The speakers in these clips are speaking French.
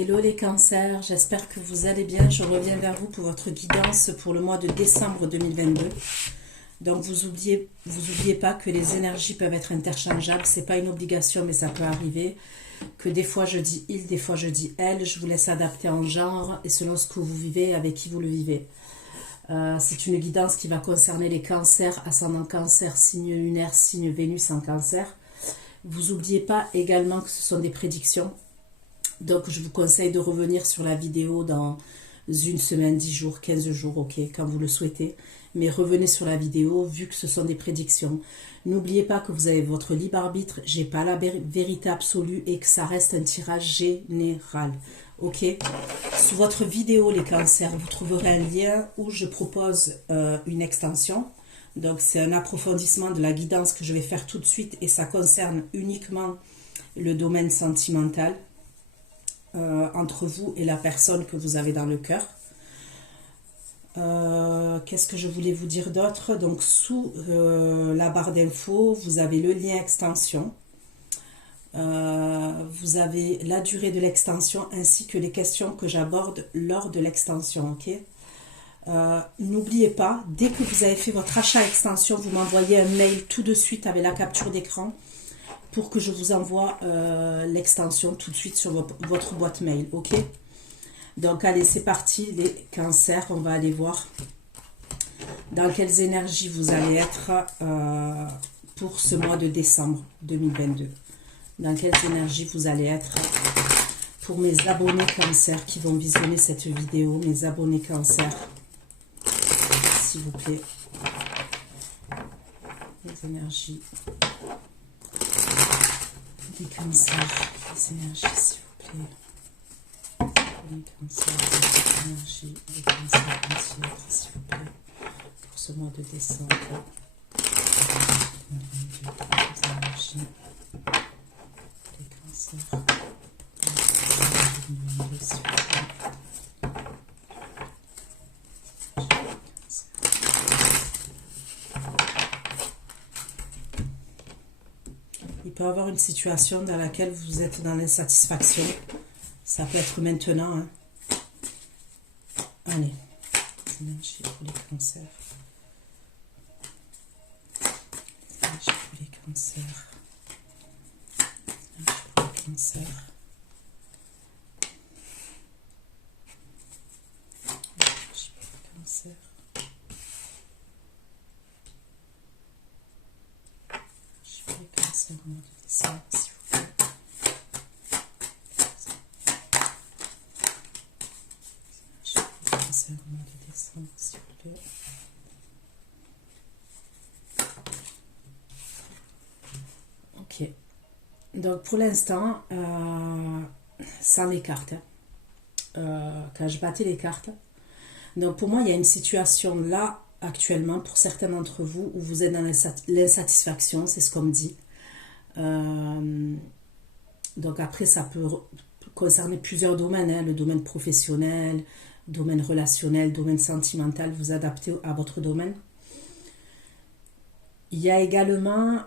Hello les cancers, j'espère que vous allez bien. Je reviens vers vous pour votre guidance pour le mois de décembre 2022. Donc vous oubliez pas que les énergies peuvent être interchangeables. C'est pas une obligation, mais ça peut arriver. Que des fois je dis il, des fois je dis elle. Je vous laisse adapter en genre et selon ce que vous vivez, avec qui vous le vivez. C'est une guidance qui va concerner les cancers, ascendant cancer, signe lunaire, signe Vénus en cancer. Vous n'oubliez pas également que ce sont des prédictions. Donc je vous conseille de revenir sur la vidéo dans une semaine, 10 jours, 15 jours, ok, quand vous le souhaitez. Mais revenez sur la vidéo vu que ce sont des prédictions. N'oubliez pas que vous avez votre libre arbitre, j'ai pas la vérité absolue et que ça reste un tirage général. Ok. Sous votre vidéo les cancers, vous trouverez un lien où je propose une extension. Donc c'est un approfondissement de la guidance que je vais faire tout de suite et ça concerne uniquement le domaine sentimental. Entre vous et la personne que vous avez dans le cœur. Qu'est-ce que je voulais vous dire d'autre? Donc sous la barre d'infos, vous avez le lien extension. Vous avez la durée de l'extension ainsi que les questions que j'aborde lors de l'extension. Ok. N'oubliez pas, dès que vous avez fait votre achat extension, vous m'envoyez un mail tout de suite avec la capture d'écran pour que je vous envoie l'extension tout de suite sur votre boîte mail, ok? Donc, allez, c'est parti, les cancers, on va aller voir dans quelles énergies vous allez être pour ce mois de décembre 2022. Dans quelles énergies vous allez être pour mes abonnés cancers qui vont visionner cette vidéo, mes abonnés cancers, s'il vous plaît. Les énergies des cancers, les énergies, s'il vous plaît. Les cancers, les énergies, les cancers entiers, s'il vous plaît. Pour ce mois de décembre. Les énergies, les cancers. S'il vous plaît. Il peut y avoir une situation dans laquelle vous êtes dans l'insatisfaction. Ça peut être maintenant. Hein. Allez, énergie pour les cancers. Énergie pour les cancers. Énergie pour les cancers. Énergie pour les cancers. Au mois de décembre, s'il vous plaît. Je vais passer au mois de décembre, s'il vous plaît. Ok. Donc pour l'instant, sans les cartes. Quand je battais les cartes. Donc pour moi, il y a une situation là, actuellement, pour certains d'entre vous, où vous êtes dans l'insatisfaction, c'est ce qu'on me dit. Donc après ça peut concerner plusieurs domaines, hein, le domaine professionnel, domaine relationnel, domaine sentimental, vous adaptez à votre domaine. Il y a également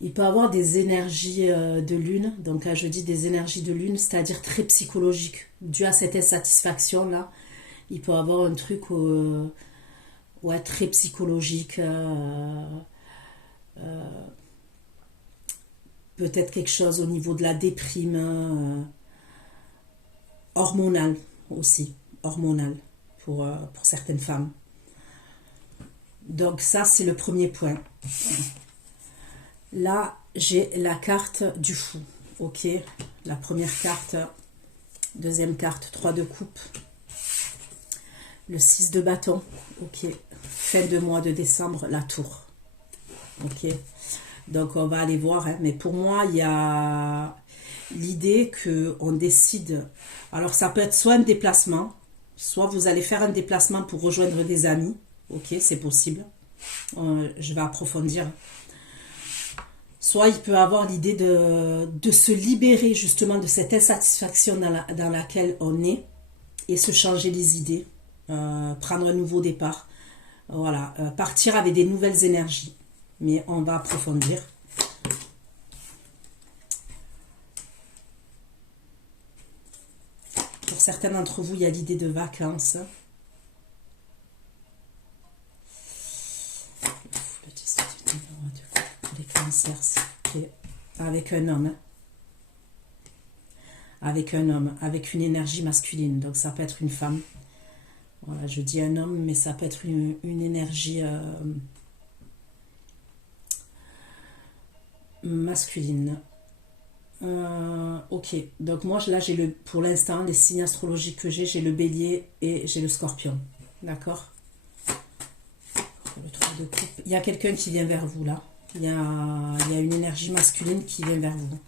il peut y avoir des énergies de lune, donc quand je dis des énergies de lune, c'est-à-dire très psychologiques, dû à cette insatisfaction là, il peut y avoir un truc ouais, très psychologique, peut-être quelque chose au niveau de la déprime, hormonale aussi, hormonale pour certaines femmes. Donc ça, c'est le premier point. Là, j'ai la carte du fou, ok? La première carte, deuxième carte, 3 de coupe, le 6 de bâton, ok? Fin de mois de décembre, la tour. Ok. Donc on va aller voir. Hein. Mais pour moi, il y a l'idée qu'on décide. Alors ça peut être soit un déplacement, soit vous allez faire un déplacement pour rejoindre des amis. Ok, c'est possible. Je vais approfondir. Soit il peut avoir l'idée de se libérer justement de cette insatisfaction dans laquelle on est et se changer les idées, prendre un nouveau départ. Voilà, partir avec des nouvelles énergies. Mais on va approfondir. pour certains d'entre vous, il y a l'idée de vacances. Le 10 de numéro de coupe pour les cancers, s'il vous plaît. Avec un homme. Avec un homme, avec une énergie masculine. Donc ça peut être une femme. Voilà, je dis un homme, mais ça peut être une énergie masculine. Ok, donc moi là j'ai pour l'instant les signes astrologiques que j'ai le bélier et j'ai le scorpion. D'accord? Le 3 de coupe. Il y a quelqu'un qui vient vers vous là. Il y a une énergie masculine qui vient vers vous.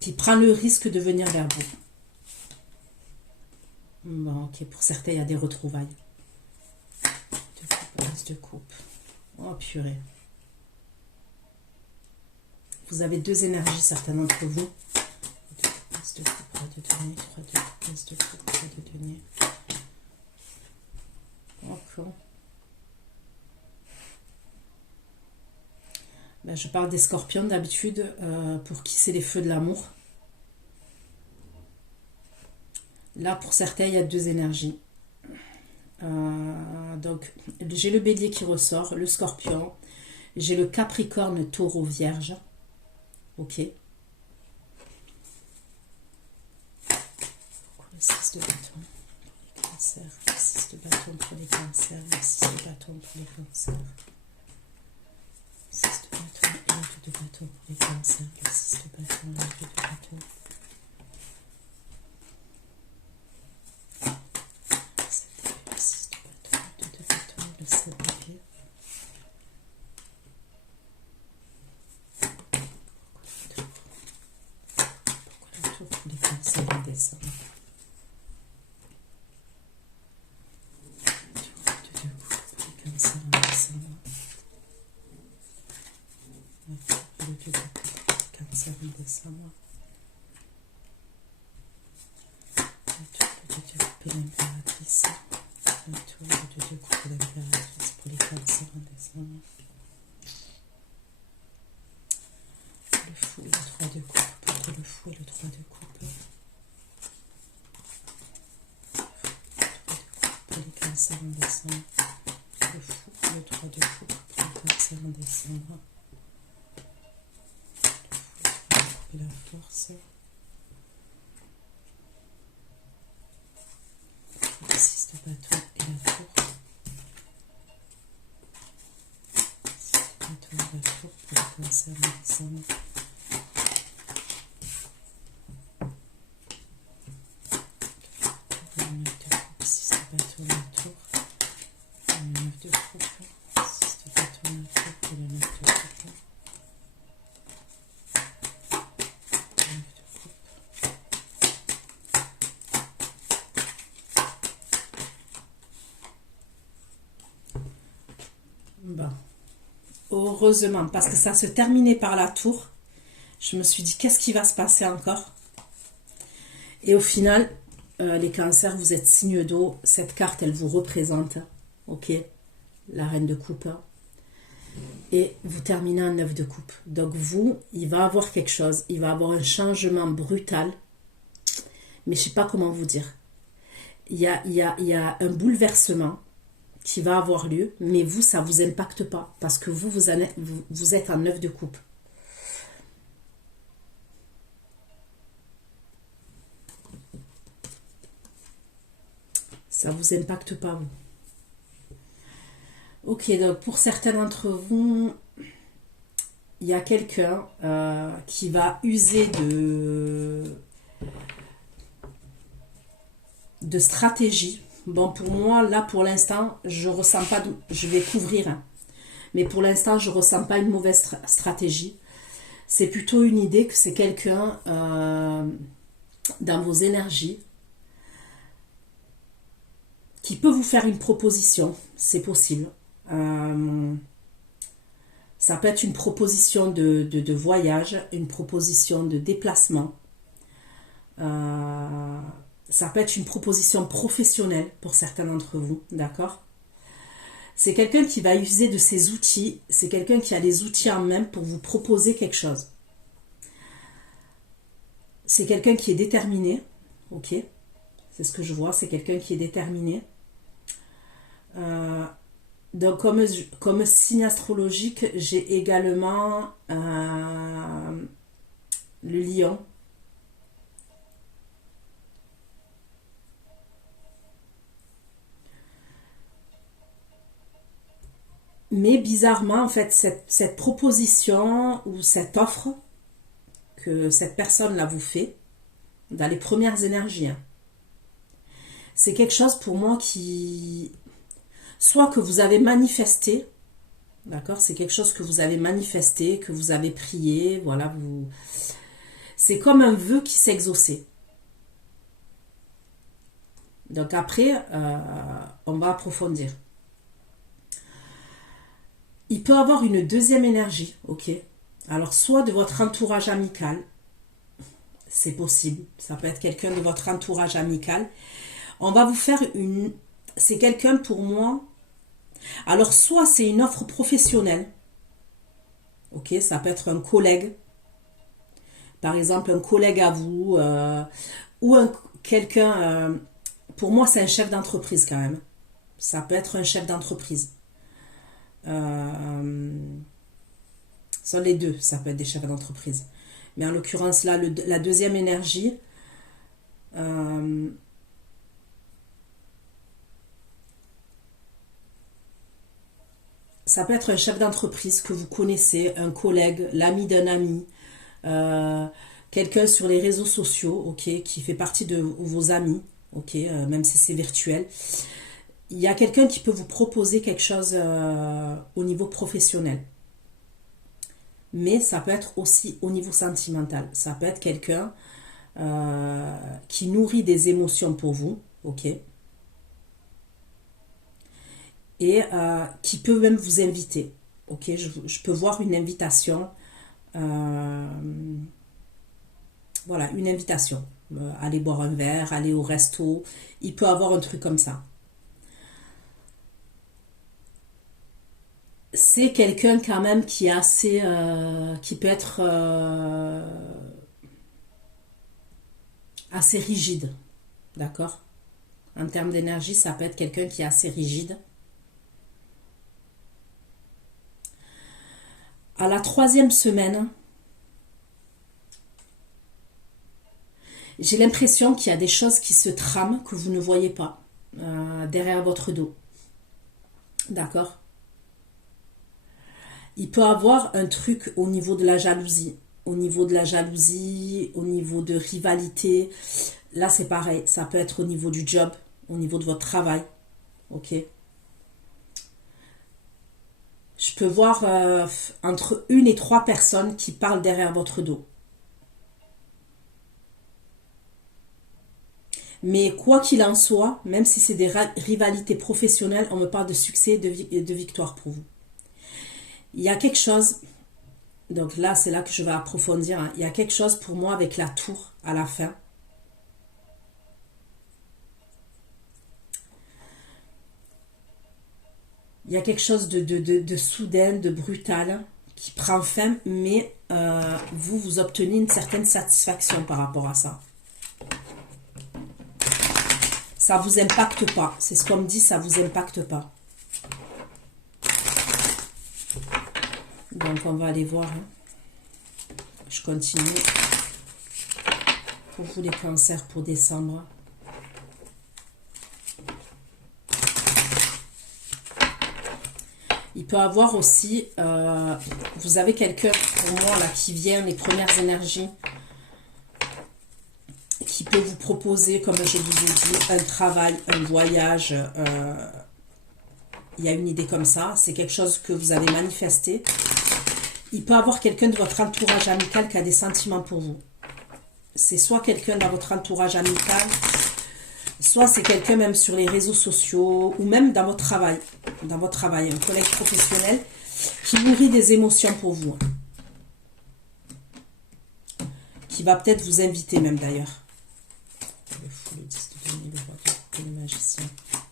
Qui prend le risque de venir vers vous. Bon, ok, pour certains, il y a des retrouvailles. De coupe. Oh, purée. Vous avez deux énergies, certains d'entre vous. De coupe, de denier, 3 de coupe, de coupe, 3 de denier. Encore. Ben, je parle des scorpions d'habitude, pour qui c'est les feux de l'amour. Là, pour certains, il y a deux énergies. Donc, j'ai le bélier qui ressort, le scorpion. J'ai le capricorne, taureau, vierge. Ok. Le 6 de bâton pour les cancers. Le 6 de bâton pour les cancers. Le 6 de bâton pour les cancers. 6 de bâton et le 2 de bâton pour les cancers. Le 6 de bâton et le 2 de bâton. Le 6 de bâton, le 2 de bâton, le 7 d'épée. Pourquoi le tour pour les cancers en décembre? Décembre. Le tour de coupe l'impératrice. Le tour de coupe l'impératrice pour les cancers en décembre. Le fou et le 3 de coupe pour le fou et le 3 de coupe. Pour les cancers en décembre. Le fou et le 3 de coupe pour les cancers en décembre. La force, le 6 de bâton et la tour, 6 de bâton et la tour pour le cancer en décembre, le 9 de coupe, 6 de bâton et la tour, le 9 de coupe, 6 de bâton et la tour pour le 9 de coupe. Bon. Heureusement, parce que ça se terminait par la tour. Je me suis dit, qu'est-ce qui va se passer encore? Et au final, les cancers, vous êtes signe d'eau. Cette carte, elle vous représente. Ok, la reine de coupe. Et vous terminez en 9 de coupe. Donc vous, il va avoir quelque chose. Il va avoir un changement brutal. Mais je ne sais pas comment vous dire. Il y a un bouleversement qui va avoir lieu, mais vous, ça ne vous impacte pas, parce que vous êtes en 9 de coupe. Ça ne vous impacte pas, vous. Ok, donc pour certains d'entre vous, il y a quelqu'un qui va user de stratégie. Bon, pour moi, là, pour l'instant, je ressens pas... Je vais couvrir. Hein. Mais pour l'instant, je ressens pas une mauvaise stratégie. C'est plutôt une idée que c'est quelqu'un dans vos énergies qui peut vous faire une proposition. C'est possible. Ça peut être une proposition de voyage, une proposition de déplacement. Ça peut être une proposition professionnelle pour certains d'entre vous, d'accord? C'est quelqu'un qui va user de ses outils, c'est quelqu'un qui a les outils en main pour vous proposer quelque chose. C'est quelqu'un qui est déterminé, ok? C'est ce que je vois, c'est quelqu'un qui est déterminé. Donc, comme signe astrologique, j'ai également le lion. Mais bizarrement, en fait, cette proposition ou cette offre que cette personne-là vous fait, dans les premières énergies, hein, c'est quelque chose pour moi qui... Soit que vous avez manifesté, d'accord, c'est quelque chose que vous avez manifesté, que vous avez prié, voilà, vous... C'est comme un vœu qui s'est exaucé. Donc après, on va approfondir. Il peut avoir une deuxième énergie, ok. Alors, soit de votre entourage amical, c'est possible, ça peut être quelqu'un de votre entourage amical. On va vous faire une... C'est quelqu'un pour moi... Alors, soit c'est une offre professionnelle, ok, ça peut être un collègue, par exemple un collègue à vous, ou quelqu'un... pour moi, c'est un chef d'entreprise quand même. Ça peut être un chef d'entreprise. Ce sont les deux, ça peut être des chefs d'entreprise. Mais en l'occurrence, là, la deuxième énergie, ça peut être un chef d'entreprise que vous connaissez, un collègue, l'ami d'un ami, quelqu'un sur les réseaux sociaux, ok, qui fait partie de vos amis, ok, même si c'est virtuel. Il y a quelqu'un qui peut vous proposer quelque chose au niveau professionnel. Mais ça peut être aussi au niveau sentimental. Ça peut être quelqu'un qui nourrit des émotions pour vous, ok, et qui peut même vous inviter, ok. Je peux voir une invitation, voilà, une invitation. Aller boire un verre, aller au resto, il peut avoir un truc comme ça. C'est quelqu'un quand même qui est assez, qui peut être assez rigide, d'accord? En termes d'énergie, ça peut être quelqu'un qui est assez rigide. À la 3e semaine, j'ai l'impression qu'il y a des choses qui se trament que vous ne voyez pas derrière votre dos, d'accord? Il peut avoir un truc au niveau de la jalousie. Au niveau de la jalousie, au niveau de rivalité. Là, c'est pareil. Ça peut être au niveau du job, au niveau de votre travail. Ok. Je peux voir entre 1 et 3 personnes qui parlent derrière votre dos. Mais quoi qu'il en soit, même si c'est des rivalités professionnelles, on me parle de succès et de victoire pour vous. Il y a quelque chose, donc là c'est là que je vais approfondir, hein. Il y a quelque chose pour moi avec la tour à la fin. Il y a quelque chose de soudain, de brutal qui prend fin, mais vous obtenez une certaine satisfaction par rapport à ça. Ça ne vous impacte pas, c'est ce qu'on me dit, ça ne vous impacte pas. Donc on va aller voir, hein. Je continue. Pour vous les cancers pour décembre. Il peut avoir aussi, vous avez quelqu'un pour moi là qui vient, les premières énergies, qui peut vous proposer, comme je vous ai dit, un travail, un voyage. Il y a une idée comme ça, c'est quelque chose que vous avez manifesté. Il peut avoir quelqu'un de votre entourage amical qui a des sentiments pour vous. C'est soit quelqu'un dans votre entourage amical, soit c'est quelqu'un même sur les réseaux sociaux, ou même dans votre travail, un collègue professionnel qui nourrit des émotions pour vous. Qui va peut-être vous inviter même d'ailleurs. Le fou, le 10 de denier, le roi de le magicien,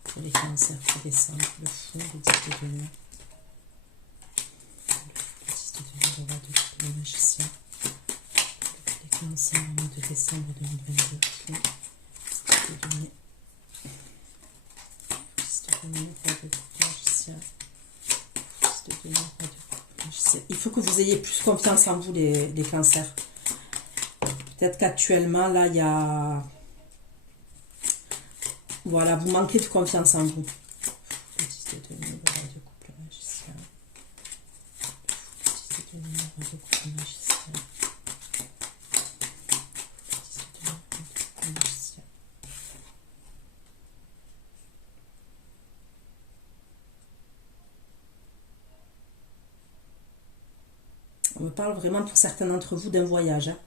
pour les cancers, pour décembre, le fou, le 10 de denier. Le roi de le magicien, pour les cancers, le mois de décembre 2022. Il faut que vous ayez plus confiance en vous, les cancers. Peut-être qu'actuellement, là, il y a... Voilà, vous manquez de confiance en vous. On me parle vraiment pour certains d'entre vous d'un voyage. Hein.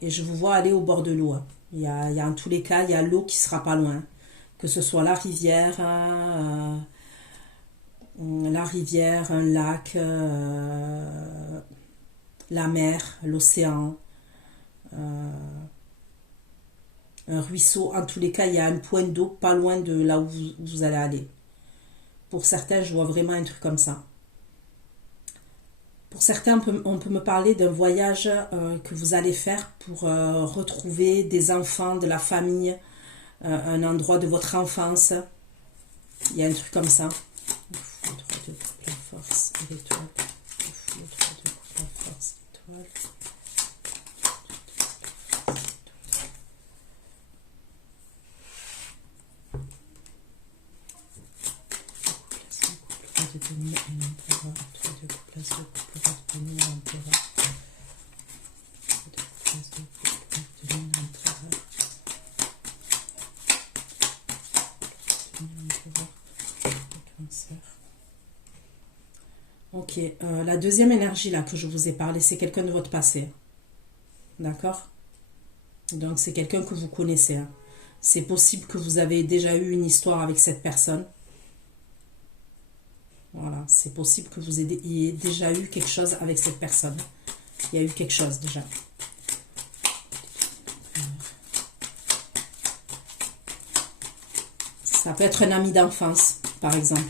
Et je vous vois aller au bord de l'eau. Hein. Il y a en tous les cas, il y a l'eau qui sera pas loin. Que ce soit la rivière, un lac, la mer, l'océan, un ruisseau. En tous les cas, il y a un point d'eau pas loin de là où vous allez aller. Pour certains, je vois vraiment un truc comme ça. Pour certains, on peut me parler d'un voyage que vous allez faire pour retrouver des enfants, de la famille, un endroit de votre enfance. Il y a un truc comme ça. Le 3 de coupe, la force et l'étoile. Le 3 de coupe, la force, l'étoile. De demi et l'empereur, 3 de coupe, place de coupe, roi de demi et l'empereur. 3 de coupe, place de coupe, roi de demi et l'empereur. Ok, la deuxième énergie là que je vous ai parlé, c'est quelqu'un de votre passé. D'accord? Donc c'est quelqu'un que vous connaissez. Hein. C'est possible que vous avez déjà eu une histoire avec cette personne. Voilà, c'est possible que vous ayez déjà eu quelque chose avec cette personne. Il y a eu quelque chose déjà. Ça peut être un ami d'enfance, par exemple.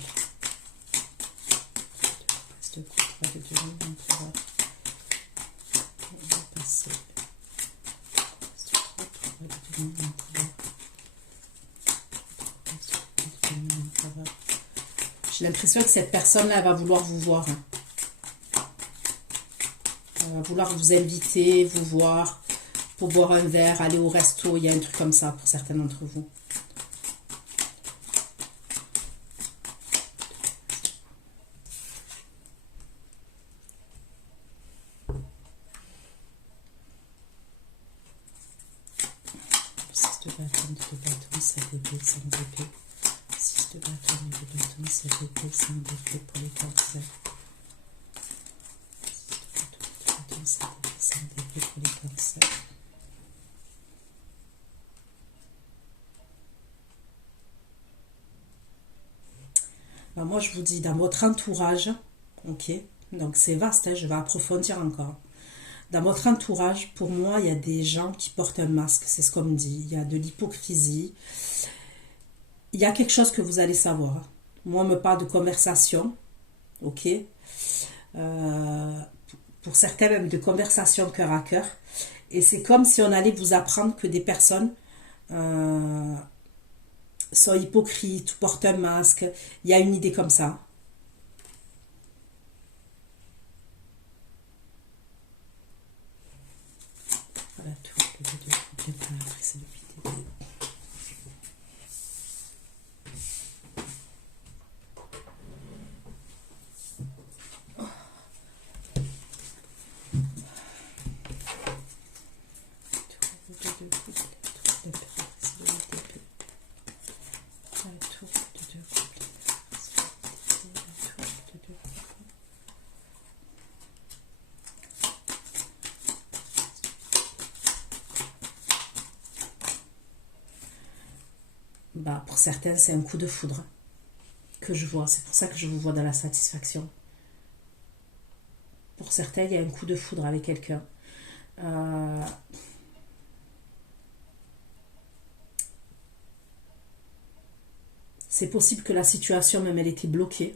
J'ai l'impression que cette personne-là va vouloir vous voir. Elle va vouloir vous inviter, vous voir, pour boire un verre, aller au resto. Il y a un truc comme ça pour certains d'entre vous. Pour les cancers. Pour les cancers. Alors moi je vous dis dans votre entourage, ok, donc c'est vaste, hein, je vais approfondir encore. Dans votre entourage, pour moi, il y a des gens qui portent un masque, c'est ce qu'on me dit. Il y a de l'hypocrisie. Il y a quelque chose que vous allez savoir. Moi, on me parle de conversation, ok. Pour certains, même de conversation cœur à cœur. Et c'est comme si on allait vous apprendre que des personnes sont hypocrites, portent un masque. Il y a une idée comme ça. Voilà tout. Le après c'est le vidéo. Bah, pour certains, c'est un coup de foudre que je vois. C'est pour ça que je vous vois dans la satisfaction. Pour certains, il y a un coup de foudre avec quelqu'un. C'est possible que la situation, même, elle était bloquée.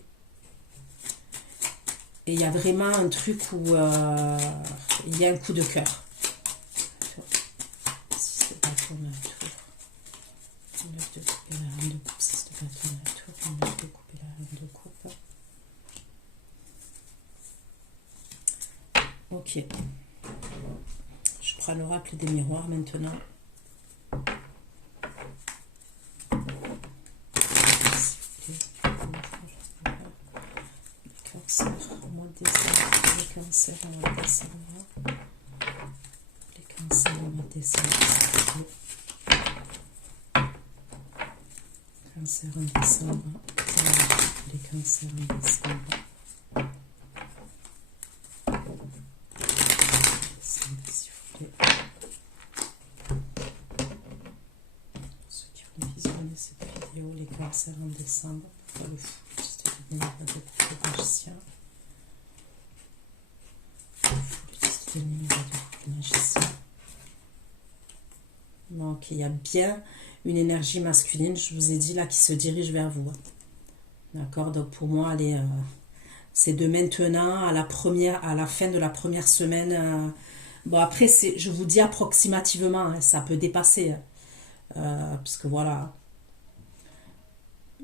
Et il y a vraiment un truc où il y a un coup de cœur. Si c'est pas comme un tour. Ok. Je prends l'oracle des miroirs maintenant. Les cancers, mois de décembre. Les cancers, mois de décembre. Les cancers, mois de décembre. Cancer en décembre. Les cancers en décembre. Ceux qui vont visionner cette vidéo, les cancers en décembre, pour le fou, juste le numéro de couple magicien. Le juste le numéro de couple magicien. Donc il y a bien une énergie masculine, je vous ai dit là, qui se dirige vers vous. D'accord, donc pour moi, c'est de maintenant à la fin de la première semaine. Bon, après, je vous dis approximativement, hein, ça peut dépasser. Parce que voilà.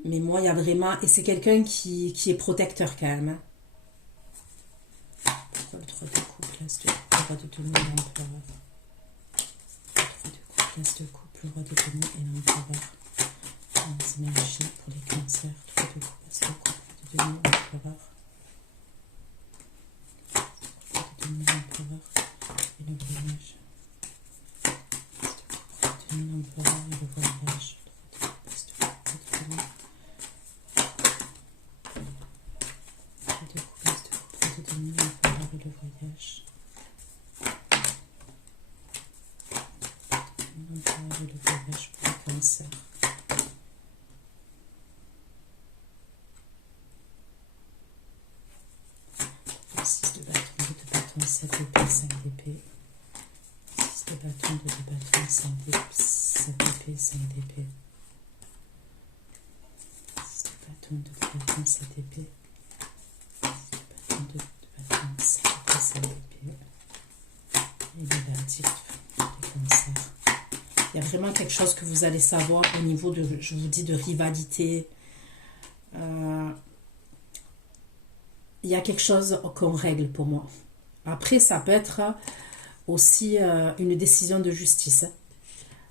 Mais moi, il y a vraiment... Et c'est quelqu'un qui est protecteur quand même. Hein. Pourquoi le 3 de couple, l'as de couple, le roi de denier et l'empereur. Le 3 de couple, l'as de couple, le roi de denier et l'empereur. Les énergies pour les cancers. 3 de couple, l'as de couple, le roi de denier et l'empereur. Le roi de denier et l'empereur. Et le voyage. L'empereur et le voyage. L'empereur et le voyage. L'empereur et le voyage pour le cancer. Le 6 de bâton, 2 de bâton, 7 d'épée, 5 d'épée. 6 de bâton, 2 de bâton, 5 d'épée, 7 d'épée, 5 d'épée. 6 de bâton, 2 de bâton, 7 d'épée. 6 de bâton, 2 de bâton, 7 d'épée, 5 d'épée. Et le verdict des cancers. Il y a vraiment quelque chose que vous allez savoir au niveau de, je vous dis, de rivalité. Il y a quelque chose qu'on règle pour moi. Après, ça peut être aussi une décision de justice.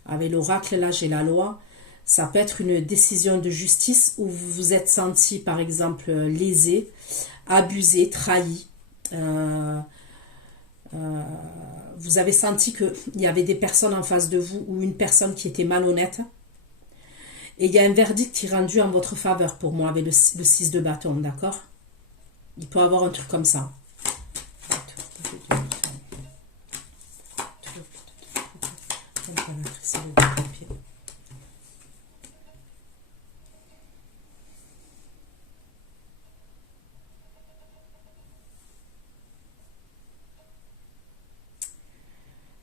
Avec l'oracle, là, j'ai la loi. Ça peut être une décision de justice où vous vous êtes senti, par exemple, lésé, abusé, trahi. Vous avez senti qu'il y avait des personnes en face de vous ou une personne qui était malhonnête. Et il y a un verdict qui est rendu en votre faveur pour moi avec le 6 de bâton, d'accord? Il peut y avoir un truc comme ça.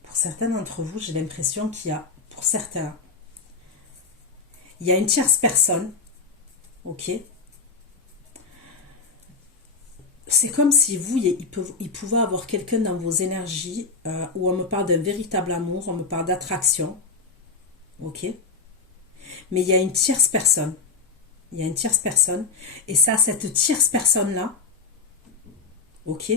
Pour certains d'entre vous, j'ai l'impression qu'il y a, pour certains, il y a une tierce personne, ok? C'est comme si vous, il pouvait avoir quelqu'un dans vos énergies où on me parle d'un véritable amour, on me parle d'attraction, ok? Mais il y a une tierce personne. Il y a une tierce personne. Et ça, cette tierce personne-là, ok?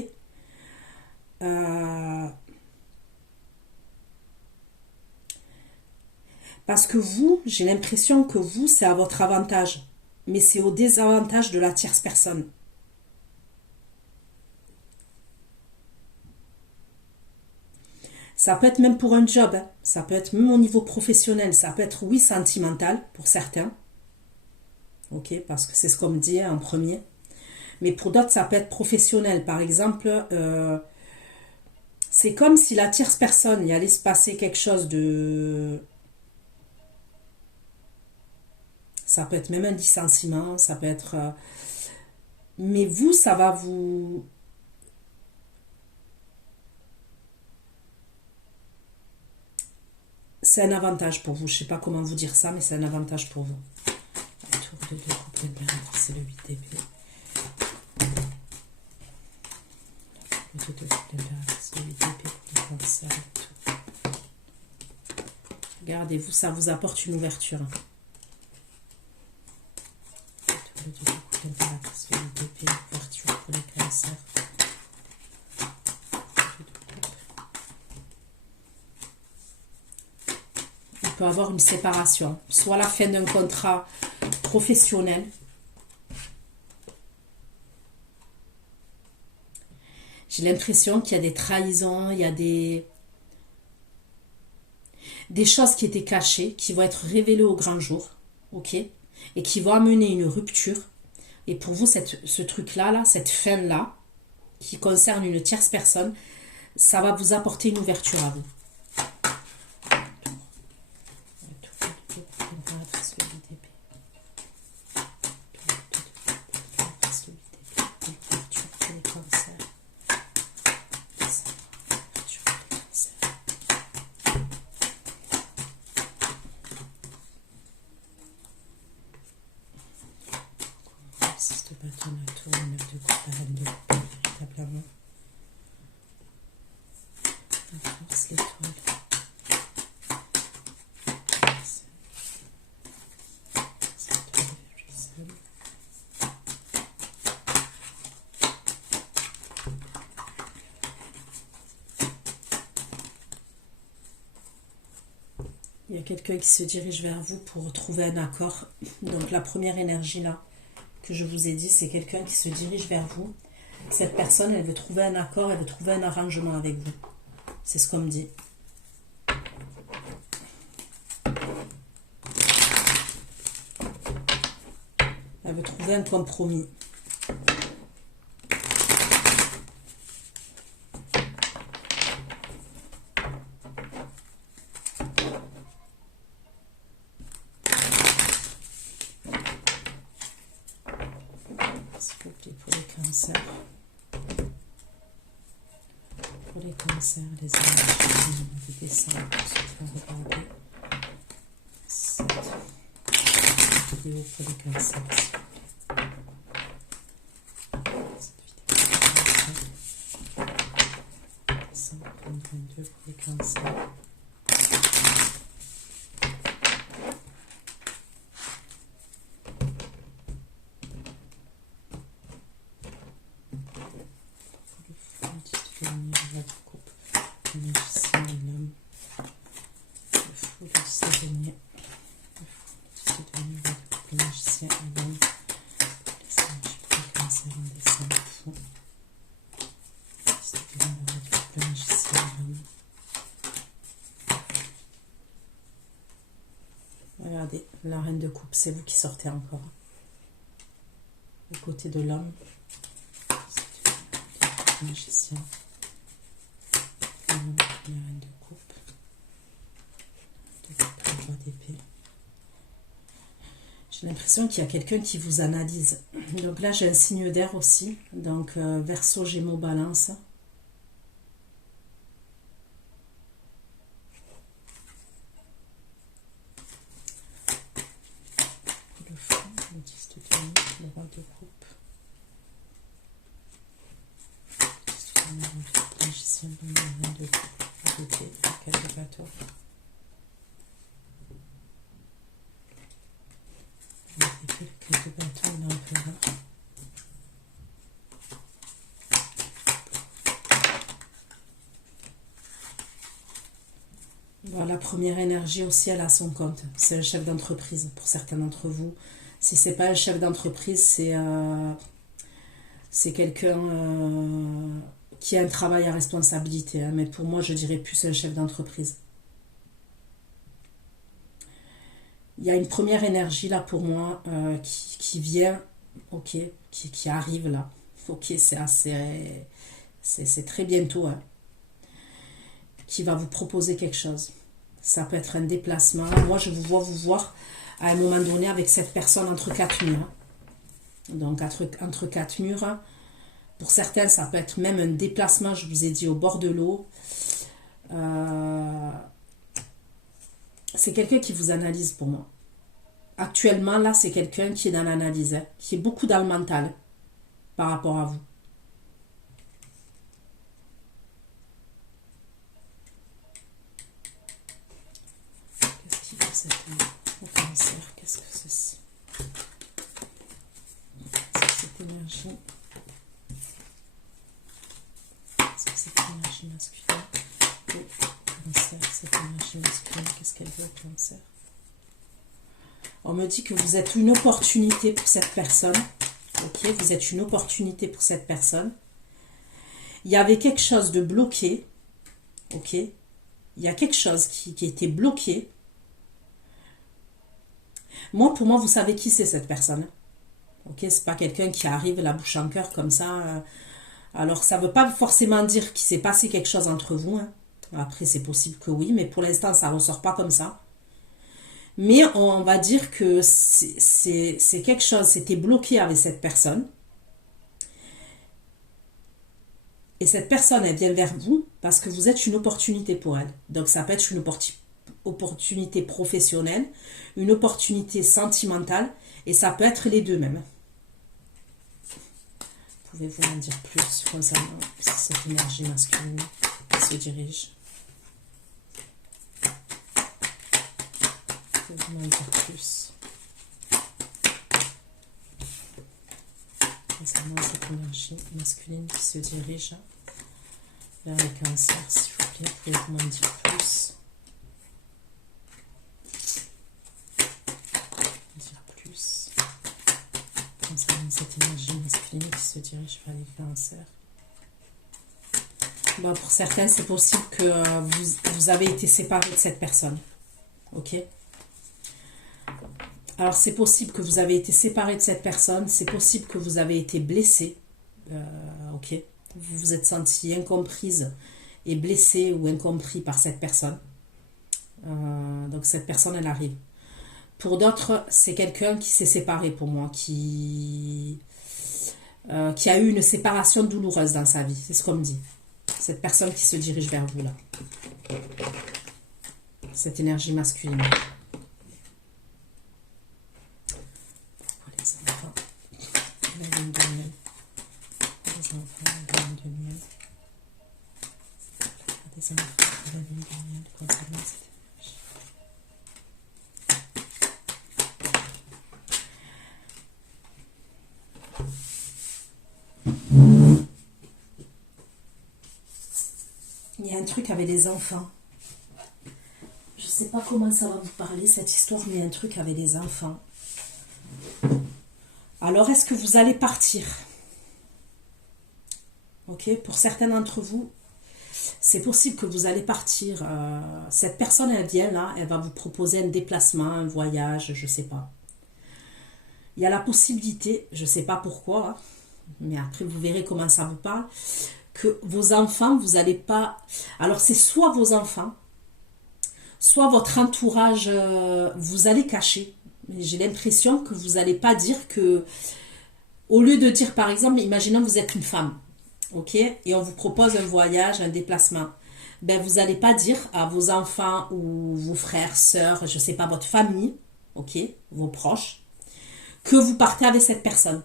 Parce que vous, j'ai l'impression que vous, c'est à votre avantage. Mais c'est au désavantage de la tierce personne. Ça peut être même pour un job, hein. Ça peut être même au niveau professionnel, ça peut être, oui, sentimental pour certains. Ok, parce que c'est ce qu'on me dit en premier. Mais pour d'autres, ça peut être professionnel. Par exemple, c'est comme si la tierce personne, il allait se passer quelque chose de... Ça peut être même un licenciement, ça peut être... Mais vous, ça va vous... C'est un avantage pour vous. Je ne sais pas comment vous dire ça, mais c'est un avantage pour vous. La tour de 2 couple d'impératrice, c'est le 8 d'épée. Le 2 de couple d'impératrice, le 8 d'épée pour le cancer. Regardez-vous, ça vous apporte une ouverture. Le 2 de couple d'impératrice, le 8 d'épée, ouverture pour les cancers. peut avoir une séparation, soit la fin d'un contrat professionnel. J'ai l'impression qu'il y a des trahisons, il y a des choses qui étaient cachées, qui vont être révélées au grand jour, ok, et qui vont amener une rupture. Et pour vous, ce truc-là, là, cette fin-là, qui concerne une tierce personne, ça va vous apporter une ouverture à vous. Véritablement. La force, l'étoile. Il y a quelqu'un qui se dirige vers vous pour trouver un accord. Donc la première énergie là que je vous ai dit, c'est quelqu'un qui se dirige vers vous. Cette personne, elle veut trouver un accord, elle veut trouver un arrangement avec vous. C'est ce qu'on me dit. Elle veut trouver un compromis. Pour les cancers. Pour les cancers, les énergies de décembre, pour se faire regarder. 7 vidéos pour les cancers. Décembre 2022 pour les cancers. Regardez, la reine de coupe, c'est vous qui sortez encore. Du côté de l'homme, le magicien, la reine de coupe, le roi d'épée. J'ai l'impression qu'il y a quelqu'un qui vous analyse. Donc là, j'ai un signe d'air aussi. Donc, Verseau, Gémeaux, Balance. Le fond, le 10 de denier, le roi de coupe. Le 10 de denier, le magicien, le reine de coupe, le d'épée, le 4 de bateau. Quelques bateaux, l'empereur. Bon, la première énergie aussi, elle a son compte. C'est un chef d'entreprise pour certains d'entre vous. Si c'est pas un chef d'entreprise, c'est quelqu'un qui a un travail à responsabilité. Hein, mais pour moi, je dirais plus un chef d'entreprise. Il y a une première énergie là pour moi qui vient, ok, qui arrive là. Ok, c'est très bientôt, hein, qui va vous proposer quelque chose. Ça peut être un déplacement. Moi, je vous voir à un moment donné avec cette personne entre quatre murs. Donc, entre quatre murs. Pour certains, ça peut être même un déplacement, je vous ai dit, au bord de l'eau. C'est quelqu'un qui vous analyse pour moi. Actuellement, là, c'est quelqu'un qui est dans l'analyse, hein, qui est beaucoup dans le mental par rapport à vous. Qu'est-ce qu'il faut cette au cancer? Qu'est-ce que c'est? Cette énergie. Est-ce que c'est une énergie masculine? Le cancer. cette énergie masculine, qu'est-ce qu'elle veut, Cancer? On me dit que vous êtes une opportunité pour cette personne. Ok, vous êtes une opportunité pour cette personne. Il y avait quelque chose de bloqué. Ok, il y a quelque chose qui était bloqué. Pour moi, vous savez qui c'est cette personne. Ok, c'est pas quelqu'un qui arrive la bouche en cœur comme ça. Alors, ça veut pas forcément dire qu'il s'est passé quelque chose entre vous. Hein. Après, c'est possible que oui, mais pour l'instant, ça ressort pas comme ça. Mais on va dire que c'est quelque chose, c'était bloqué avec cette personne. Et cette personne, elle vient vers vous parce que vous êtes une opportunité pour elle. Donc ça peut être une opportunité professionnelle, une opportunité sentimentale, et ça peut être les deux même. Pouvez-vous m'en dire plus concernant cette énergie masculine qui se dirige? Pouvez-vous m'en dire plus concernant cette énergie masculine qui se dirige vers les cancers, s'il vous plaît? Pouvez-vous m'en dire plus? Concernant cette énergie masculine qui se dirige vers les cancers. Bon, pour certains, c'est possible que vous avez été séparés de cette personne. Ok? Alors, c'est possible que vous avez été séparés de cette personne. C'est possible que vous avez été blessé. Ok? Vous vous êtes senti incomprise et blessé ou incompris par cette personne. Donc, cette personne, elle arrive. Pour d'autres, c'est quelqu'un qui s'est séparé pour moi, qui a eu une séparation douloureuse dans sa vie. C'est ce qu'on me dit. Cette personne qui se dirige vers vous, là. Cette énergie masculine. Pourquoi les enfants? La lune de miel. Les enfants, la lune de miel. Des enfants, la lune de miel, concernant cette énergie. Il y a un truc avec les enfants. Je ne sais pas comment ça va vous parler cette histoire, mais il y a un truc avec les enfants. Alors, est-ce que vous allez partir? Ok, pour certains d'entre vous, c'est possible que vous allez partir. Cette personne, elle vient là, elle va vous proposer un déplacement, un voyage, je ne sais pas. Il y a la possibilité, je ne sais pas pourquoi, hein, mais après vous verrez comment ça vous parle, que vos enfants, vous n'allez pas... Alors c'est soit vos enfants, soit votre entourage, vous allez cacher. J'ai l'impression que vous n'allez pas dire que... Au lieu de dire par exemple, imaginons que vous êtes une femme, ok, et on vous propose un voyage, un déplacement. Ben vous n'allez pas dire à vos enfants ou vos frères, sœurs, je ne sais pas, votre famille, ok, vos proches, que vous partez avec cette personne.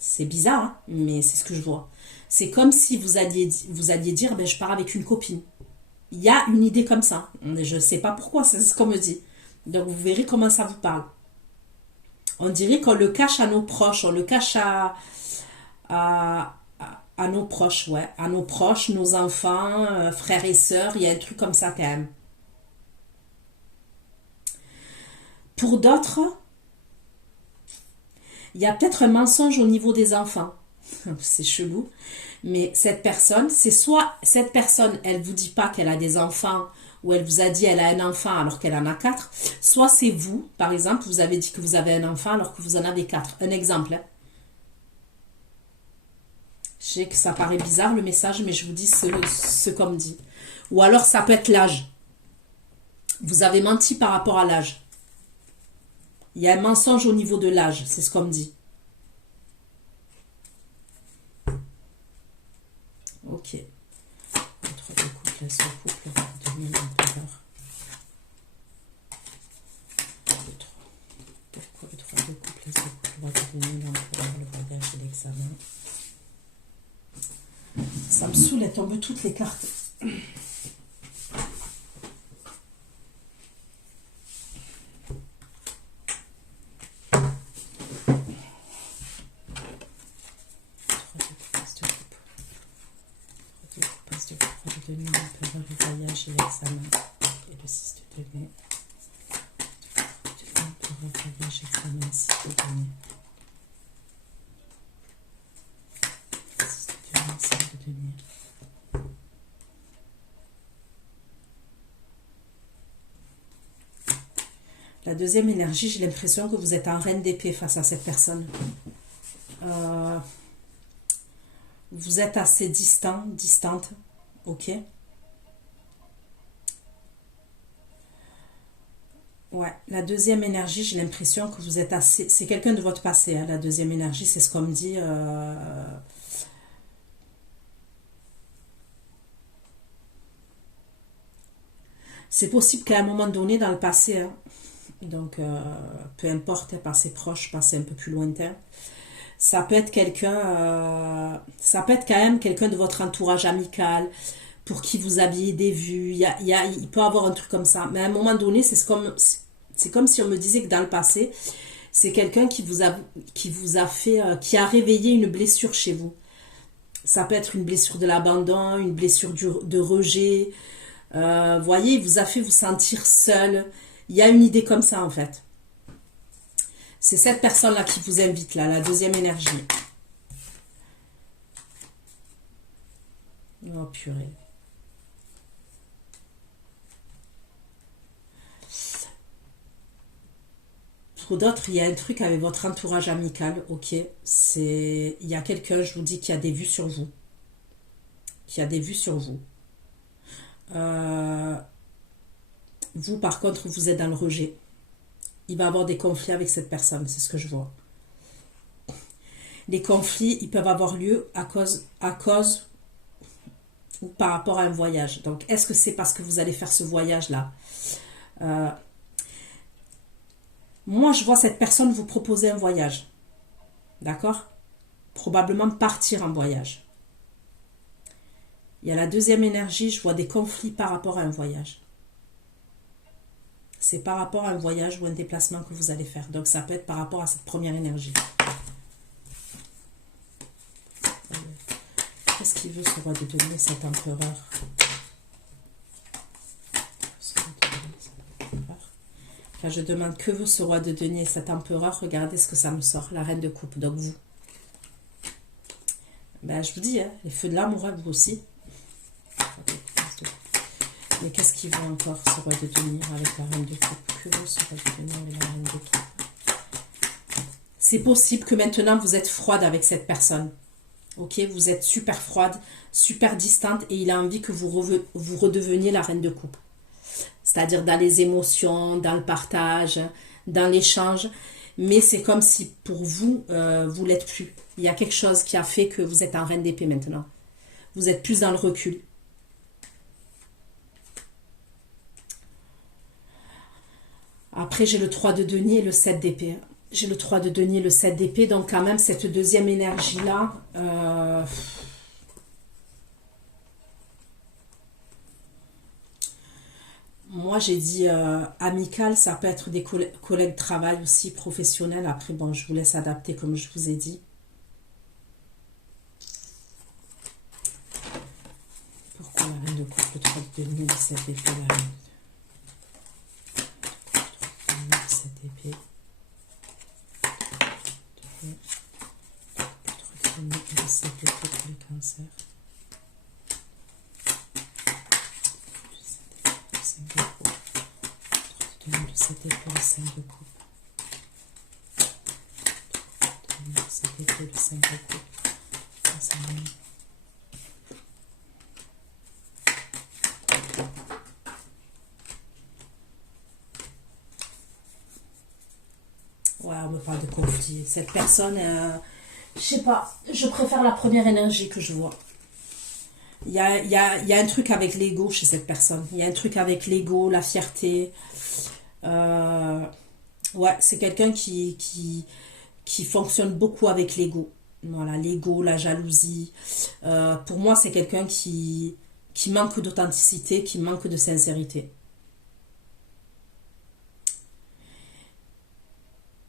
C'est bizarre, hein, mais c'est ce que je vois. C'est comme si vous alliez dire, ben, je pars avec une copine. Il y a une idée comme ça. Je ne sais pas pourquoi, c'est ce qu'on me dit. Donc vous verrez comment ça vous parle. On dirait qu'on le cache à nos proches, on le cache à nos proches, ouais. À nos proches, nos enfants, frères et sœurs, il y a un truc comme ça quand même. Pour d'autres, il y a peut-être un mensonge au niveau des enfants. C'est chelou. Mais cette personne, c'est soit cette personne, elle vous dit pas qu'elle a des enfants, ou elle vous a dit qu'elle a un enfant alors qu'elle en a 4, soit c'est vous, par exemple, vous avez dit que vous avez un enfant alors que vous en avez 4. Un exemple. Hein. Je sais que ça paraît bizarre le message, mais je vous dis ce qu'on me dit. Ou alors ça peut être l'âge. Vous avez menti par rapport à l'âge. Il y a un mensonge au niveau de l'âge, c'est ce qu'on me dit. Ok. Entre deux couples, ce couple va devenir l'empereur. Pourquoi le 3 de couple, ce couple va devenir l'empereur, le voyage et l'examen? Ça me saoule, elle tombe toutes les cartes. De nuit, l'empereur, le voyage et l'examen. le 6 de denier. L'empereur, voyage, examen, 6 de denier. 6 de denier, 5 de denier. La deuxième énergie, j'ai l'impression que vous êtes en reine d'épée face à cette personne. Vous êtes assez distante, ok? Ouais, la deuxième énergie, j'ai l'impression que vous êtes assez... C'est quelqu'un de votre passé, hein, la deuxième énergie, c'est ce qu'on me dit. C'est possible qu'à un moment donné, dans le passé, hein, donc peu importe, passé proche, passé un peu plus lointain, ça peut être quelqu'un, ça peut être quand même quelqu'un de votre entourage amical, pour qui vous aviez des vues, il peut y avoir un truc comme ça, mais à un moment donné, c'est comme si on me disait que dans le passé, c'est quelqu'un qui vous a fait, qui a réveillé une blessure chez vous. Ça peut être une blessure de l'abandon, une blessure de rejet, voyez, il vous a fait vous sentir seul. Il y a une idée comme ça en fait. C'est cette personne-là qui vous invite là, la deuxième énergie. Oh purée. Pour d'autres, il y a un truc avec votre entourage amical, ok. Il y a quelqu'un, je vous dis, qui a des vues sur vous. Qui a des vues sur vous. Vous, par contre, vous êtes dans le rejet. Il va y avoir des conflits avec cette personne, c'est ce que je vois. Les conflits, ils peuvent avoir lieu à cause ou par rapport à un voyage. Donc, est-ce que c'est parce que vous allez faire ce voyage-là? Moi, je vois cette personne vous proposer un voyage. D'accord? Probablement partir en voyage. Il y a la deuxième énergie, je vois des conflits par rapport à un voyage. C'est par rapport à un voyage ou un déplacement que vous allez faire. Donc, ça peut être par rapport à cette première énergie. Qu'est-ce qu'il veut ce roi de denier, cet empereur? Enfin, je demande que veut ce roi de denier, cet empereur. Regardez ce que ça me sort. La reine de coupe, donc vous. Ben, je vous dis, hein, les feux de l'amour, vous aussi. Mais qu'est-ce qu'il veut encore, ce roi de denier avec la reine de coupe? Que veut ce roi de denier avec la reine de coupe? C'est possible que maintenant vous êtes froide avec cette personne. Ok, vous êtes super froide, super distante et il a envie que vous redeveniez la reine de coupe. C'est-à-dire dans les émotions, dans le partage, dans l'échange. Mais c'est comme si pour vous, vous l'êtes plus. Il y a quelque chose qui a fait que vous êtes en reine d'épée maintenant. Vous êtes plus dans le recul. Après, j'ai le 3 de denier et le 7 d'épée. J'ai le 3 de denier et le 7 d'épée. Donc, quand même, cette deuxième énergie-là... Moi, j'ai dit amical. Ça peut être des collègues de travail aussi, professionnels. Après, bon, je vous laisse adapter comme je vous ai dit. Pourquoi la reine de coupe, le 3 de denier, le 7 d'épée, la reine épée. Le 7 d'épée pour le cancer. Le 5 de coupe. Le 7 d'épée, le 5 de coupe. Le 7 d'épée, le 5 de coupe. Ouais, on me parle de conflit. Cette personne, je sais pas, je préfère la première énergie que je vois. Il y a un truc avec l'ego chez cette personne. Il y a un truc avec l'ego, la fierté. Ouais, c'est quelqu'un qui fonctionne beaucoup avec l'ego. Voilà, l'ego, la jalousie. Pour moi, c'est quelqu'un qui manque d'authenticité, qui manque de sincérité.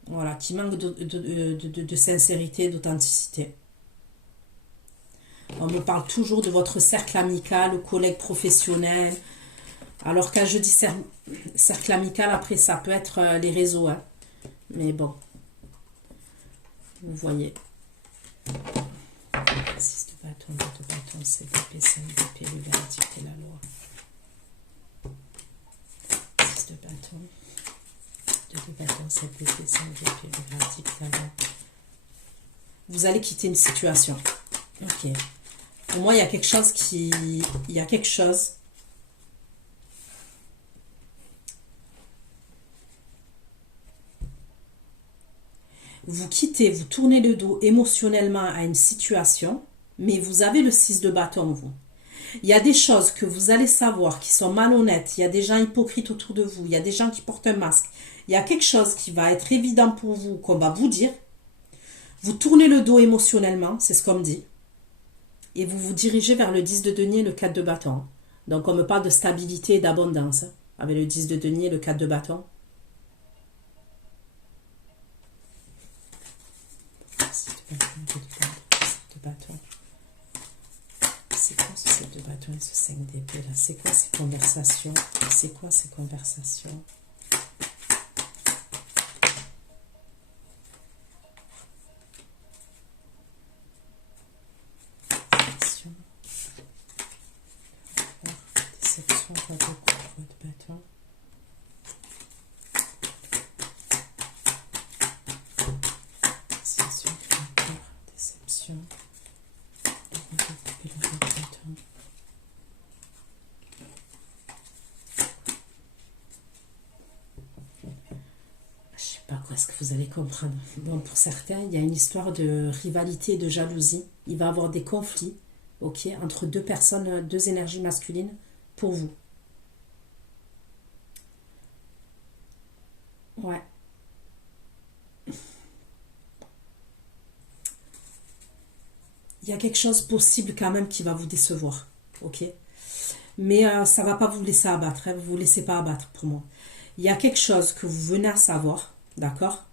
Voilà, qui manque de sincérité, d'authenticité. On me parle toujours de votre cercle amical, collègues professionnels. Alors quand je dis cercle amical, après ça peut être les réseaux. Hein. Mais bon, vous voyez. 6 de bâton, 2 de bâton, 7 d'épée, 5 d'épée, le verdict et la loi. 6 de bâton, 2 de bâton, 7 d'épée, 5 d'épée, le verdict, la loi. Vous allez quitter une situation. Ok. Pour moi, il y a quelque chose qui... Il y a quelque chose... Vous quittez, vous tournez le dos émotionnellement à une situation, mais vous avez le 6 de bâton, vous. Il y a des choses que vous allez savoir qui sont malhonnêtes, il y a des gens hypocrites autour de vous, il y a des gens qui portent un masque. Il y a quelque chose qui va être évident pour vous, qu'on va vous dire. Vous tournez le dos émotionnellement, c'est ce qu'on me dit. Et vous vous dirigez vers le 10 de denier et le 4 de bâton. Donc on me parle de stabilité et d'abondance, hein, avec le 10 de denier et le 4 de bâton. C'est quoi ce 7 de bâton et ce 5 d'épée là? C'est quoi ces conversations? C'est quoi ces conversations? Déception, roi de coupe, roi de bâton. Déception, créateur, déception. Le roi de coupe et le roi de bâton. Je sais pas quoi est-ce que vous allez comprendre. Bon, pour certains, il y a une histoire de rivalité et de jalousie. Il va y avoir des conflits, ok, entre deux personnes, deux énergies masculines pour vous. Ouais. Il y a quelque chose possible quand même qui va vous décevoir, ok? Mais ça ne va pas vous laisser abattre, hein, vous ne vous laissez pas abattre pour moi. Il y a quelque chose que vous venez à savoir, d'accord?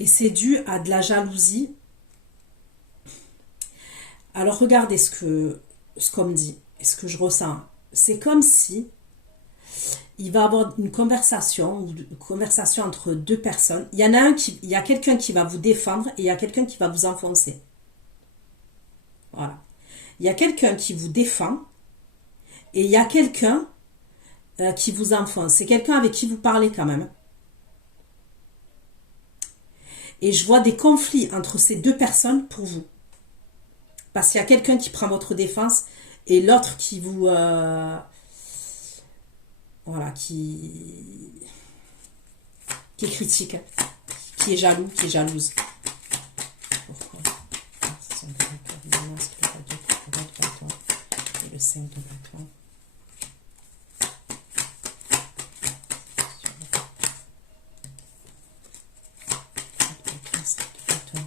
Et c'est dû à de la jalousie. Alors regardez ce qu'on me dit, et ce que je ressens. C'est comme si il va y avoir une conversation entre deux personnes. Il y a quelqu'un qui va vous défendre et il y a quelqu'un qui va vous enfoncer. Voilà. Il y a quelqu'un qui vous défend et il y a quelqu'un qui vous enfonce. C'est quelqu'un avec qui vous parlez quand même. Et je vois des conflits entre ces deux personnes pour vous. Parce qu'il y a quelqu'un qui prend votre défense et l'autre qui vous... voilà, qui est critique, qui est jaloux, qui est jalouse. Pourquoi? C'est le masque, le roi de bâton et le 5 de bâton.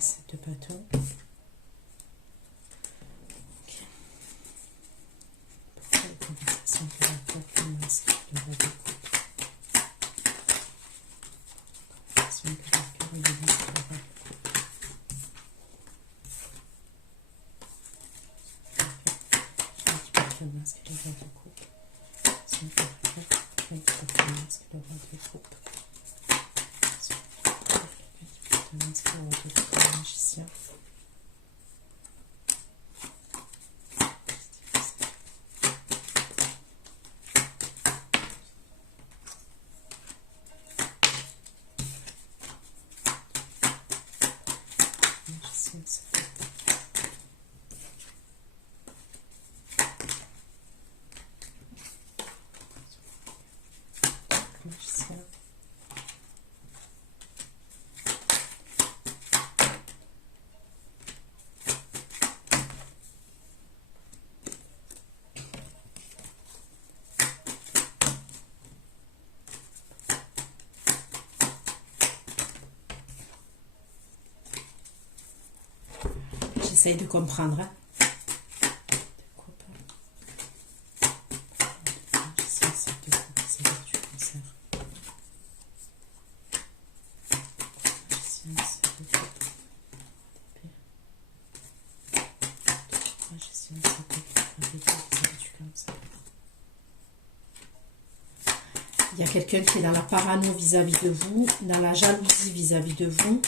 C'est de bâton. Ok. Pourquoi la conversation de la porte, le masque, le roi de coupe? Conversation que le cœur et le masque, le roi de coupe. Le masque, le roi de coupe. C'est le masque, le roi de coupe. Le masque, le roi de coupe, le magicien. J'essaye de comprendre. Hein. Il y a quelqu'un qui est dans la parano vis-à-vis de vous, dans la jalousie vis-à-vis de vous,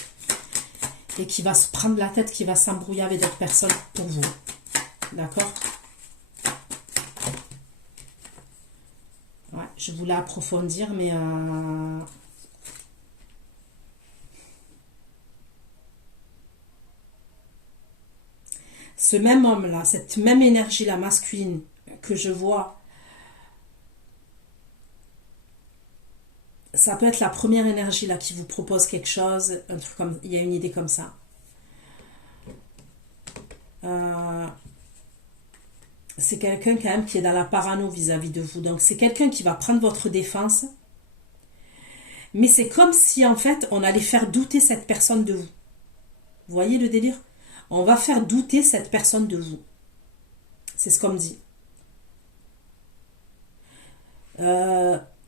et qui va se prendre la tête, qui va s'embrouiller avec d'autres personnes pour vous. D'accord? Ouais, je voulais approfondir, mais... ce même homme-là, cette même énergie-là masculine que je vois, ça peut être la première énergie là qui vous propose quelque chose, un truc comme, il y a une idée comme ça. C'est quelqu'un quand même qui est dans la parano vis-à-vis de vous. Donc c'est quelqu'un qui va prendre votre défense, mais c'est comme si en fait on allait faire douter cette personne de vous. Vous voyez le délire? On va faire douter cette personne de vous. C'est ce qu'on me dit.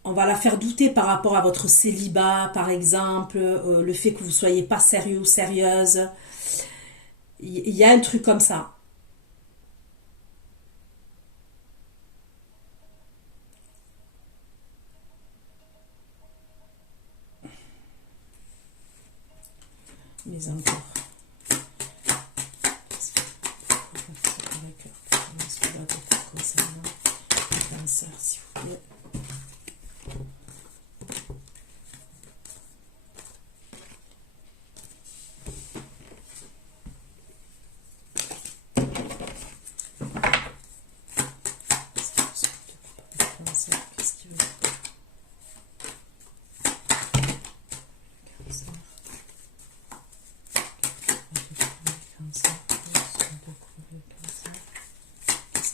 On va la faire douter par rapport à votre célibat, par exemple, le fait que vous ne soyez pas sérieux ou sérieuse. Il y a un truc comme ça. Mais encore. S'il vous plaît. Qu'est-ce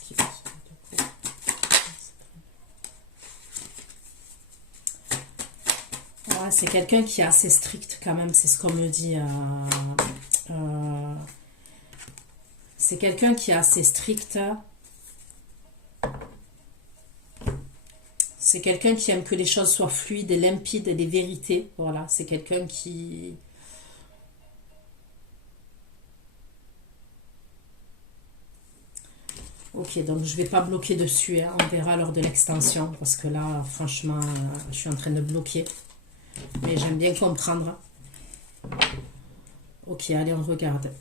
qu'il veut? Ouais, c'est quelqu'un qui est assez strict quand même, c'est ce qu'on me dit. C'est quelqu'un qui est assez strict. C'est quelqu'un qui aime que les choses soient fluides et limpides et des vérités. Voilà, c'est quelqu'un qui... Ok, donc je ne vais pas bloquer dessus, hein. On verra lors de l'extension, parce que là, franchement, je suis en train de bloquer. Mais j'aime bien comprendre. Ok, allez, on regarde.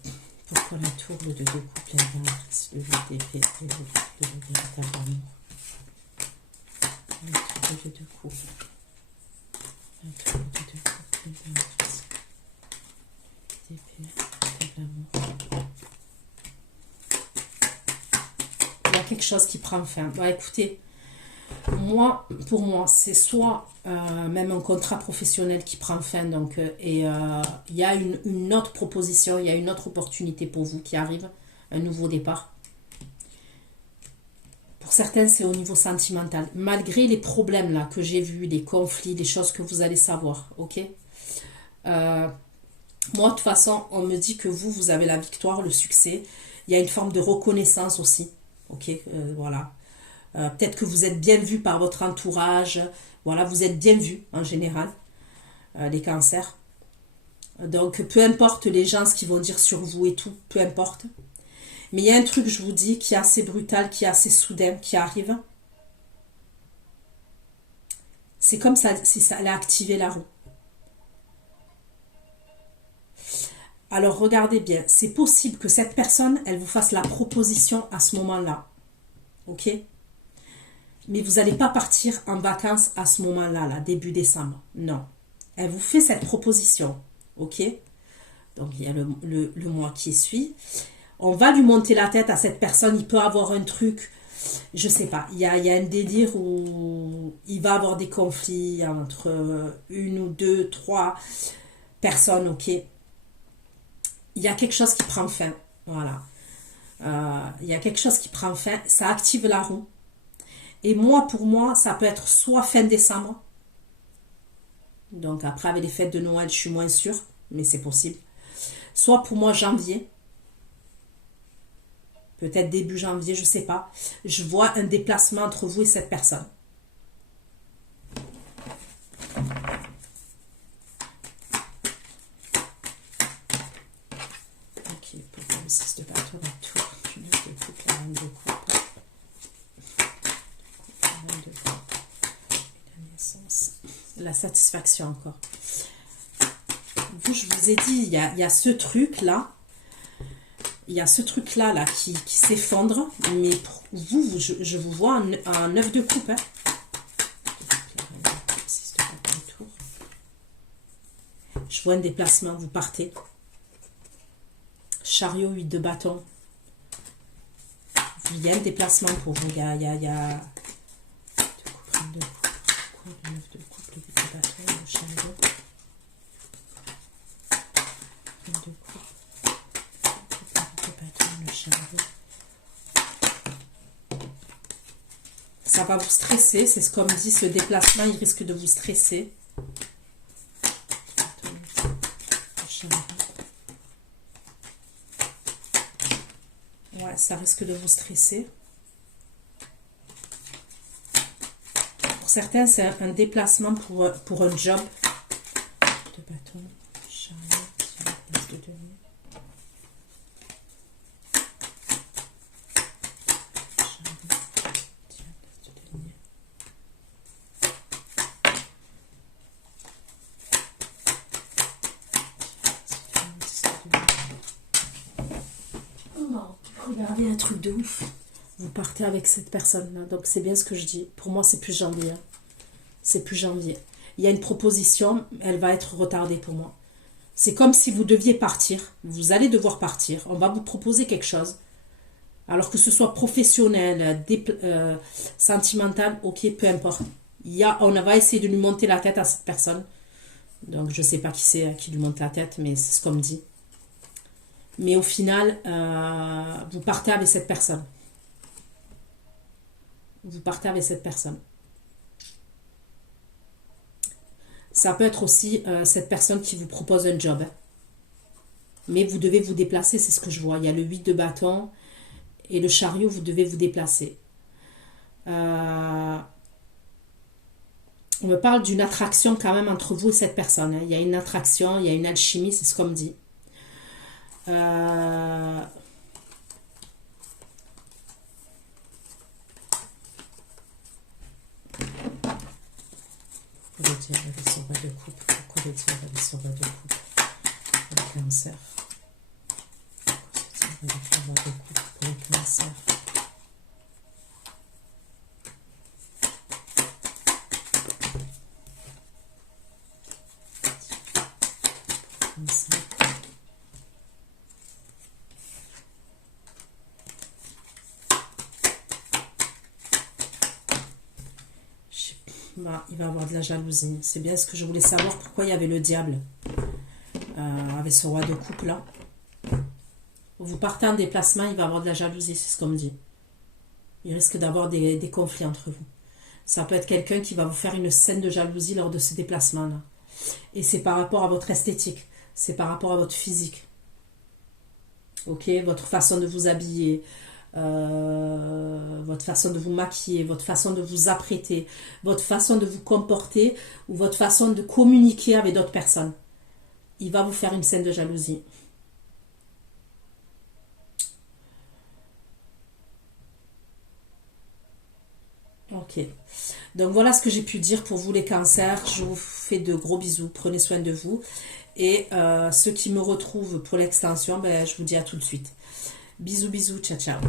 Pourquoi la tour, le 2 de couple, l'inverse, le jeu d'épée, le véritable amour. La tour, le 2 de couple. La tour, le 2 de couple, l'inverse. L'épée, l'amour. Il y a quelque chose qui prend fin. Bon, écoutez, moi, pour moi, c'est soit même un contrat professionnel qui prend fin, donc, et il y a une autre proposition, il y a une autre opportunité pour vous qui arrive, un nouveau départ. Pour certains, c'est au niveau sentimental. Malgré les problèmes là que j'ai vus, les conflits, les choses que vous allez savoir, ok. Moi, de toute façon, on me dit que vous avez la victoire, le succès. Il y a une forme de reconnaissance aussi, ok, voilà. Peut-être que vous êtes bien vu par votre entourage. Voilà, vous êtes bien vu en général, les cancers. Donc, peu importe les gens, ce qu'ils vont dire sur vous et tout, peu importe. Mais il y a un truc, je vous dis, qui est assez brutal, qui est assez soudain, qui arrive. C'est comme ça, si ça allait activer la roue. Alors, regardez bien. C'est possible que cette personne, elle vous fasse la proposition à ce moment-là. Ok ? Mais vous n'allez pas partir en vacances à ce moment-là, là, début décembre. Non. Elle vous fait cette proposition. Ok? Donc, il y a le mois qui suit. On va lui monter la tête à cette personne. Il peut avoir un truc, je sais pas. Il y a un délire où il va avoir des conflits entre une ou deux, trois personnes. Ok? Il y a quelque chose qui prend fin. Voilà. Il y a quelque chose qui prend fin. Ça active la roue. Et moi, pour moi, ça peut être soit fin décembre. Donc après, avec les fêtes de Noël, je suis moins sûre, mais c'est possible. Soit pour moi, janvier. Peut-être début janvier, je ne sais pas. Je vois un déplacement entre vous et cette personne. Ok, pour le 6 de bateau, la tour, le 9 de coupe, la reine de coupe. La reine de coupe. Et la naissance. La satisfaction encore. Vous, je vous ai dit, il y a ce truc-là. Il y a ce truc-là là, qui s'effondre. Mais pour vous, je vous vois en 9 de coupe. Hein. Je vois un déplacement, vous partez. Chariot, 8 de bâton. Il y a un déplacement pour vous. Il y a 2 coupe, 2 coupe, 9 de coupe, le 8 de bâton, le chariot. 2 coupe, le 8 de bâton, le chariot. Ça va vous stresser, c'est ce qu'on me dit, ce déplacement, il risque de vous stresser. Ouais, ça risque de vous stresser. Pour certains, c'est un déplacement pour un job. De bâton, chariot, place de denier. Regardez un truc de ouf. Vous partez avec cette personne-là. Donc, c'est bien ce que je dis. Pour moi, c'est plus janvier. C'est plus janvier. Il y a une proposition. Elle va être retardée pour moi. C'est comme si vous deviez partir. Vous allez devoir partir. On va vous proposer quelque chose. Alors que ce soit professionnel, sentimental, ok, peu importe. On va essayer de lui monter la tête à cette personne. Donc, je ne sais pas qui c'est qui lui monte la tête, mais c'est ce qu'on me dit. Mais au final, vous partez avec cette personne. Vous partez avec cette personne. Ça peut être aussi cette personne qui vous propose un job. Hein. Mais vous devez vous déplacer, c'est ce que je vois. Il y a le 8 de bâton et le chariot, vous devez vous déplacer. On me parle d'une attraction quand même entre vous et cette personne. Hein. Il y a une attraction, il y a une alchimie, c'est ce qu'on me dit. Pourquoi le diable avec son roi de coupe? Pourquoi le diable avec son roi de coupe? Le cancer. Pourquoi le diable avec le roi de coupe pour le cancer? Il va avoir de la jalousie. C'est bien ce que je voulais savoir. Pourquoi il y avait le diable avec ce roi de coupe là. Vous partez en déplacement, il va avoir de la jalousie, c'est ce qu'on me dit. Il risque d'avoir des conflits entre vous. Ça peut être quelqu'un qui va vous faire une scène de jalousie lors de ce déplacement là. Et c'est par rapport à votre esthétique. C'est par rapport à votre physique. Ok, votre façon de vous habiller. Votre façon de vous maquiller, votre façon de vous apprêter, votre façon de vous comporter ou votre façon de communiquer avec d'autres personnes. Il va vous faire une scène de jalousie. Ok. Donc voilà ce que j'ai pu dire pour vous les cancers. Je vous fais de gros bisous. Prenez soin de vous. Et ceux qui me retrouvent pour l'extension, ben, je vous dis à tout de suite. Bisous, bisous. Ciao, ciao.